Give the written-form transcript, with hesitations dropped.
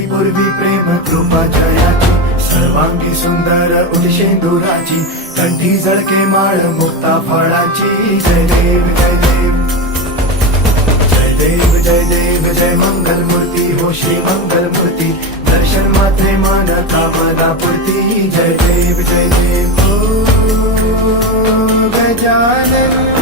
झाली पूर्वी प्रेम कृपा जयाची, सर्वांगी सुंदर उदिशेंदुराची, कंठी झळके माळ मुक्ता फळाची. जय देव जय देव जय देव जय देव जय मंगल मूर्ती हो श्री मंगल मूर्ती, दर्शन मात्रे मान कामना पूर्ती. जय देव जय देव ओ गजानन